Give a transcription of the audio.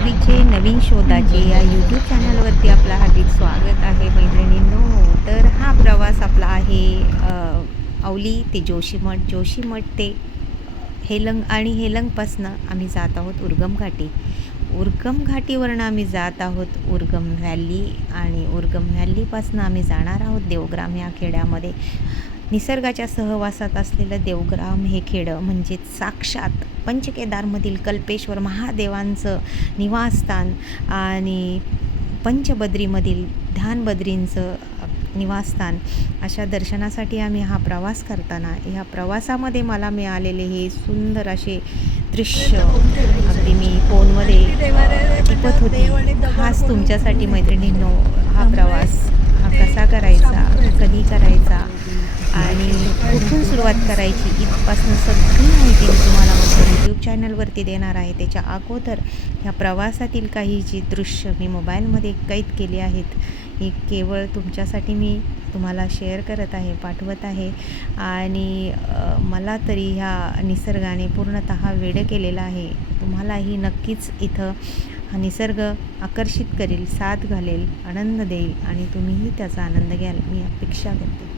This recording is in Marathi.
पूर्वीचे नवीन शोधाचे या यूट्यूब चॅनलवरती आपलं हार्दिक स्वागत आहे मैत्रिणींनो. तर हा प्रवास आपला आहे औली ते जोशीमठ ते हेलंग आणि हेलंगपासनं आम्ही जात आहोत उर्गम घाटी. उर्गम घाटीवरनं आम्ही जात आहोत उर्गम व्हॅली आणि उर्गम व्हॅलीपासनं आम्ही जाणार आहोत देवग्राम या खेड्यामध्ये. निसर्गाच्या सहवासात असलेलं देवग्राम हे खेडं म्हणजे साक्षात पंचकेदारमधील कल्पेश्वर महादेवांचं निवासस्थान आणि पंचबद्रीमधील ध्यानबद्रींचं निवासस्थान. अशा दर्शनासाठी आम्ही हा प्रवास करताना ह्या प्रवासामध्ये मला मिळालेले हे सुंदर असे दृश्य अगदी मी फोनमध्ये टिपत होती. खास तुमच्यासाठी मैत्रिणींनो, हा प्रवास हा कसा करायचा, कधी करायचा आणि कुठून सुरुवात करायची इथपासून सगळी माहिती मी तुम्हाला माझ्या यूट्यूब चॅनलवरती देणार आहे. त्याच्या अगोदर ह्या प्रवासातील काही जी दृश्य मी मोबाईलमध्ये कैद केली आहेत ही केवळ तुमच्यासाठी मी तुम्हाला शेअर करत आहे, पाठवत आहे. आणि मला तरी ह्या निसर्गाने पूर्णतः वेडं केलेलं आहे. तुम्हालाही नक्कीच इथं हा निसर्ग आकर्षित करेल, साथ घालेल, आनंद देईल आणि तुम्हीही त्याचा आनंद घ्याल मी अपेक्षा करते.